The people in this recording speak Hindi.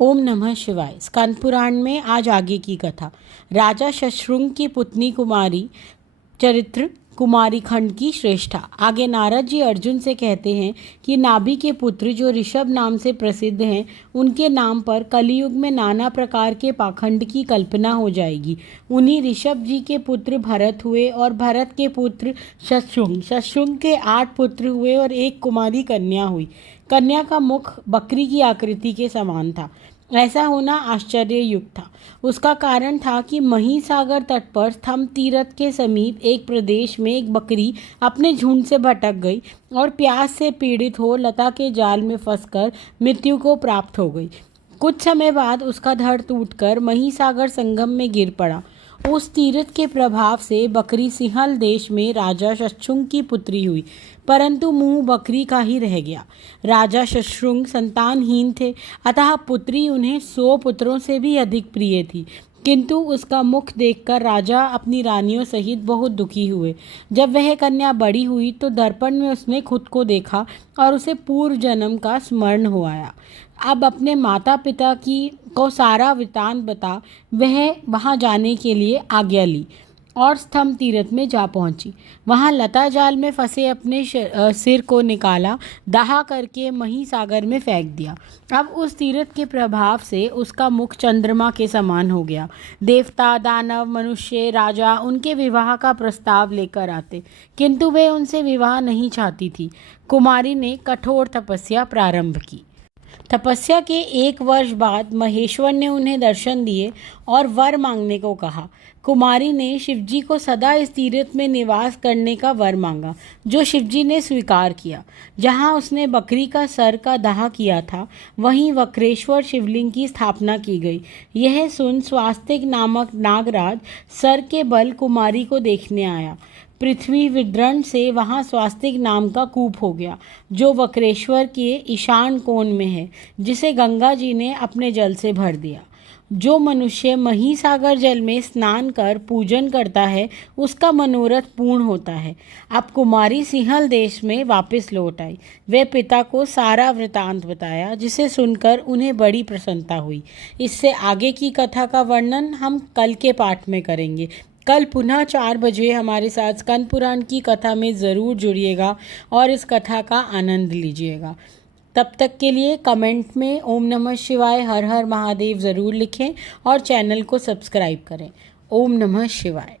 ओम नमः शिवाय। स्कंद पुराण में आज आगे की कथा। राजा शशृंग की पुत्री कुमारी चरित्र कुमारी खंड की श्रेष्ठा। आगे नारद जी अर्जुन से कहते हैं कि नाभि के पुत्र जो ऋषभ नाम से प्रसिद्ध हैं, उनके नाम पर कलयुग में नाना प्रकार के पाखंड की कल्पना हो जाएगी। उन्हीं ऋषभ जी के पुत्र भरत हुए और भरत के पुत्र शशृंग के 8 पुत्र हुए और एक कुमारी कन्या हुई। कन्या का मुख बकरी की आकृति के समान था। ऐसा होना आश्चर्ययुक्त था। उसका कारण था कि महिसागर तट पर स्तंभ तीरथ के समीप एक प्रदेश में एक बकरी अपने झुंड से भटक गई और प्यास से पीड़ित हो लता के जाल में फंसकर मृत्यु को प्राप्त हो गई। कुछ समय बाद उसका धड़ टूटकर महिसागर संगम में गिर पड़ा। उस तीर्थ के प्रभाव से बकरी सिंहल देश में राजा शशृंग की पुत्री हुई, परंतु मुंह बकरी का ही रह गया। राजा शशृंग संतानहीन थे, अतः पुत्री उन्हें 100 पुत्रों से भी अधिक प्रिय थी। किंतु उसका मुख देखकर राजा अपनी रानियों सहित बहुत दुखी हुए। जब वह कन्या बड़ी हुई तो दर्पण में उसने खुद को देखा और उसे पूर्व जन्म का स्मरण हो आया। अब अपने माता पिता को सारा वृतांत बता वह वहां जाने के लिए आज्ञा ली और स्तंभ तीरथ में जा पहुंची। वहां लता जाल में फंसे अपने सिर को निकाला, दाह करके महिसागर में फेंक दिया। अब उस तीरथ के प्रभाव से उसका मुख चंद्रमा के समान हो गया। देवता, दानव, मनुष्य, राजा उनके विवाह का प्रस्ताव लेकर आते, किंतु वे उनसे विवाह नहीं चाहती थी। कुमारी ने कठोर तपस्या प्रारंभ की। तपस्या के 1 वर्ष बाद महेश्वर ने उन्हें दर्शन दिए और वर मांगने को कहा। कुमारी ने शिवजी को सदा इस तीर्थ में निवास करने का वर मांगा, जो शिवजी ने स्वीकार किया। जहां उसने बकरी का सर का दाह किया था, वहीं वक्रेश्वर शिवलिंग की स्थापना की गई। यह सुन स्वास्तिक नामक नागराज सर के बल कुमारी को देखने आया। पृथ्वी विद्रण से वहां स्वास्तिक नाम का कूप हो गया, जो वक्रेश्वर के ईशान कोण में है, जिसे गंगा जी ने अपने जल से भर दिया। जो मनुष्य महिसागर जल में स्नान कर पूजन करता है, उसका मनोरथ पूर्ण होता है। अब कुमारी सिंहल देश में वापस लौट आई। वे पिता को सारा वृतांत बताया, जिसे सुनकर उन्हें बड़ी प्रसन्नता हुई। इससे आगे की कथा का वर्णन हम कल के पाठ में करेंगे। कल पुनः 4 बजे हमारे साथ स्कंद पुराण की कथा में ज़रूर जुड़िएगा और इस कथा का आनंद लीजिएगा। तब तक के लिए कमेंट में ओम नमः शिवाय, हर हर महादेव ज़रूर लिखें और चैनल को सब्सक्राइब करें। ओम नमः शिवाय।